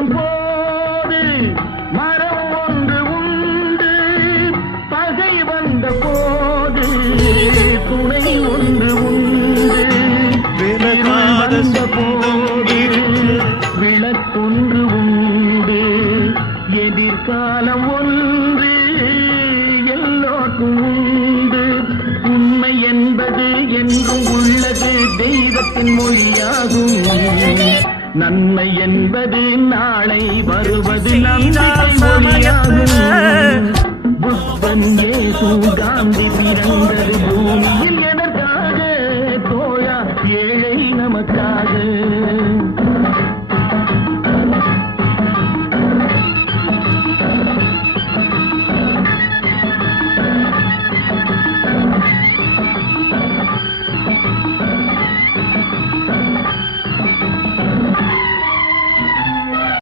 தோன்றும் போது மரம் ஒன்று உண்டு, பகை வந்த போது துணை ஒன்று உண்டு. விலகாத போது விளக்கொன்று உண்டு, எதிர்காலம் ஒன்று எல்லோருக்கும் உண்டு. உண்மை என்பது என்றும் உள்ளது, தெய்வத்தின் மொழியாகும். நன்மை என்பது நாளை வருவது நம்பிக்கை மொழியாகும். புத்தன் இயேசு காந்தி பிறந்தது பூமியில்